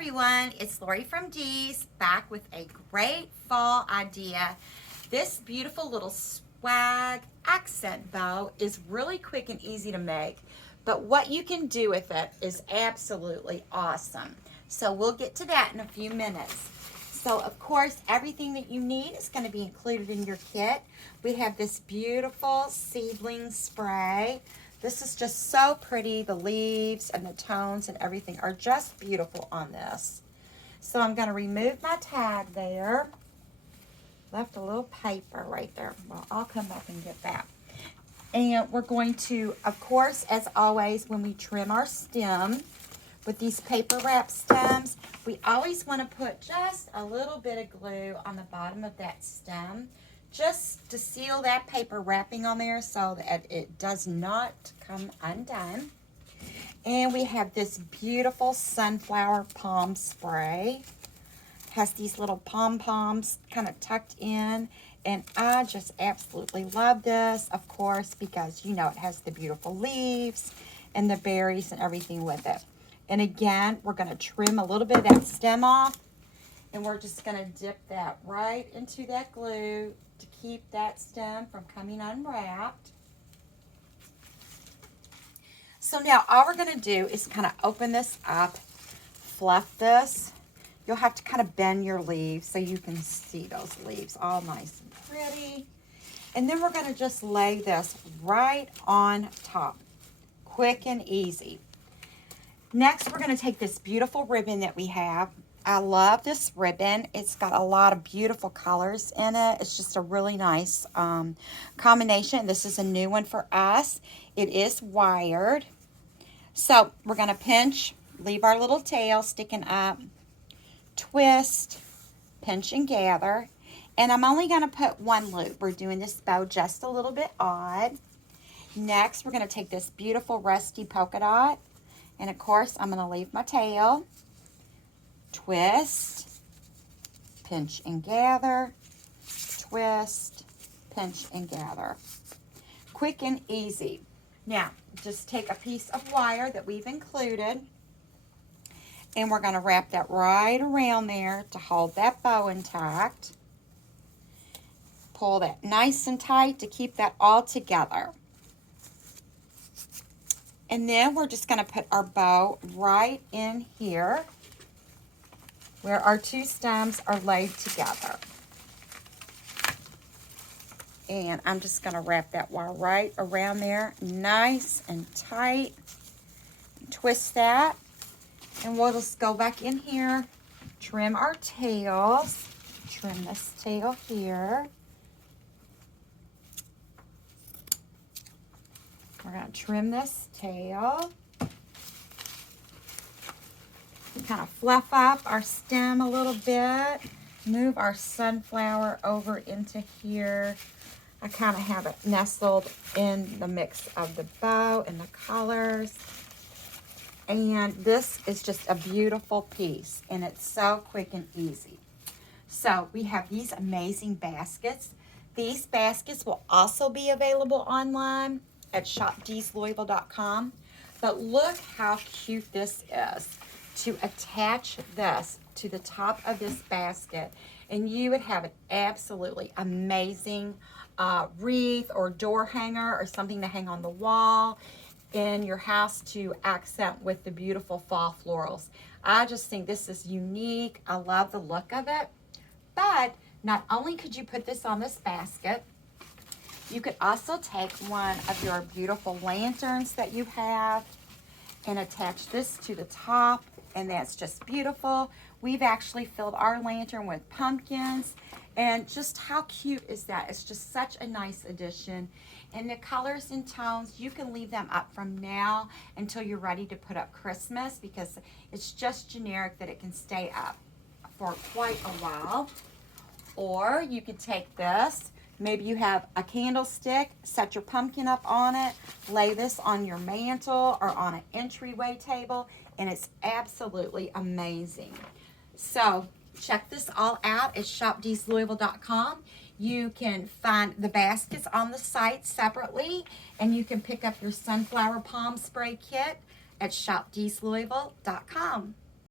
everyone, it's Lorie from Dee's back with a great fall idea. This beautiful little swag accent bow is really quick and easy to make, but what you can do with it is absolutely awesome. So we'll get to that in a few minutes. So of course, everything that you need is going to be included in your kit. We have this beautiful seedling spray. This is just so pretty. The leaves and the tones and everything are just beautiful on this. So I'm going to remove my tag there. Left a little paper right there. Well, I'll come back and get that. And we're going to, of course, as always, when we trim our stem with these paper wrap stems, we always want to put just a little bit of glue on the bottom of that stem, just to seal that paper wrapping on there so that it does not come undone. And we have this beautiful sunflower Pom Spray. Has these little pom-poms kind of tucked in, and I just absolutely love this, of course, because you know it has the beautiful leaves and the berries and everything with it. And again, we're going to trim a little bit of that stem off, and we're just going to dip that right into that glue to keep that stem from coming unwrapped. So now all we're going to do is kind of open this up, fluff this. You'll have to kind of bend your leaves so you can see those leaves all nice and pretty. And then we're going to just lay this right on top, quick and easy. Next, we're going to take this beautiful ribbon that we have. I love this ribbon. It's got a lot of beautiful colors in it. It's just a really nice combination. This is a new one for us. It is wired. So we're going to pinch, leave our little tail sticking up, twist, pinch and gather. And I'm only going to put one loop. We're doing this bow just a little bit odd. Next, we're going to take this beautiful rusty polka dot. And of course, I'm going to leave my tail. Twist, pinch and gather, twist, pinch and gather. Quick and easy. Now, just take a piece of wire that we've included, and we're going to wrap that right around there to hold that bow intact. Pull that nice and tight to keep that all together. And then we're just going to put our bow right in here, where our two stems are laid together. And I'm just going to wrap that wire right around there, nice and tight. Twist that. And we'll just go back in here, trim our tails. Trim this tail here. We're going to trim this tail. Kind of fluff up our stem a little bit. Move our sunflower over into here. I kind of have it nestled in the mix of the bow and the colors. And this is just a beautiful piece, and it's so quick and easy. So we have these amazing baskets. These baskets will also be available online at shopdeeslouisville.com. But look how cute this is. To attach this to the top of this basket, and you would have an absolutely amazing wreath or door hanger or something to hang on the wall in your house to accent with the beautiful fall florals. I just think this is unique. I love the look of it. But not only could you put this on this basket, you could also take one of your beautiful lanterns that you have and attach this to the top, and that's just beautiful. We've actually filled our lantern with pumpkins, and just how cute is that? It's just such a nice addition. And the colors and tones, you can leave them up from now until you're ready to put up Christmas, because it's just generic that it can stay up for quite a while. Or you could take this. Maybe you have a candlestick, set your pumpkin up on it, lay this on your mantle or on an entryway table, and it's absolutely amazing. So check this all out at shopdeeslouisville.com. You can find the baskets on the site separately, and you can pick up your sunflower Pom Spray kit at shopdeeslouisville.com.